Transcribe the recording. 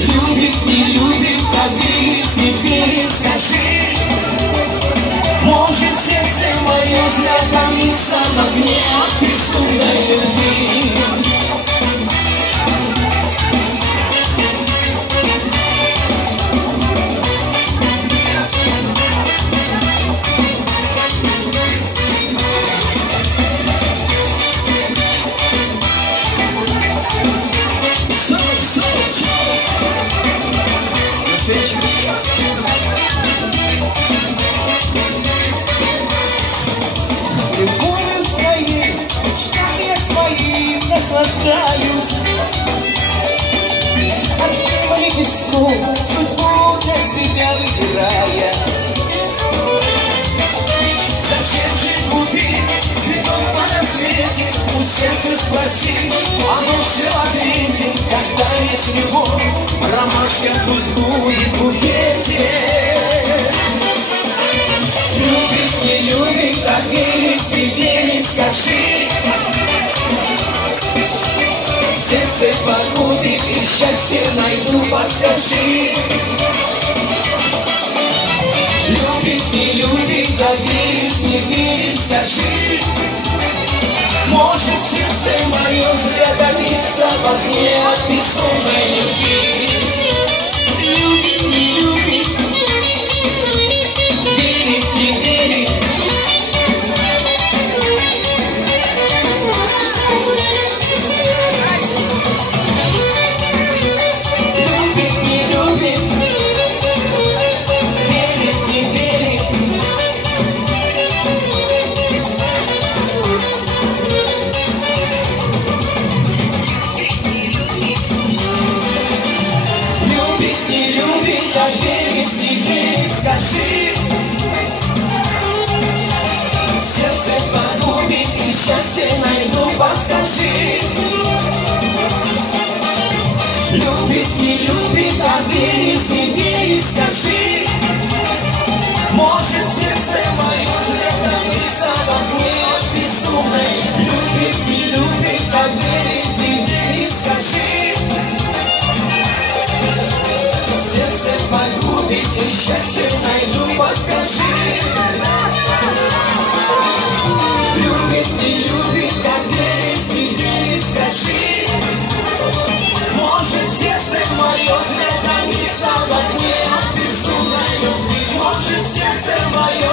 Любит, не любит, как верить, не верит, скажи. Может сердце мое зря томится в огне от безумной любви. Любовью своей, мечтами своих наслаждаюсь. От неба песков судьбу для себя выбирая. Зачем же губить цветов по рассвете? У сердца спроси, оно все ответит. Когда есть любовь, ромашка пусть будет в букете. Любит, не любит, как верить и верить, скажи. Сердце погубит и счастье найду, подскажи. Любит, не любит, как верить, не верить, скажи. Может сердце мое зря томится в огне от безумной любви. Любит, не любит, верить, не верить. Любит, не любит, верить, не верить. Любит, не любит, как верить, не верить, скажи. Сердце погубит и счастье найду, подскажи. Любит, не любит, как верить, не верить, скажи. Может сердце мое зря томится в огне от безумной. Любит, не любит, как верить, не верить, скажи. Сердце погубит и счастье найду, подскажи.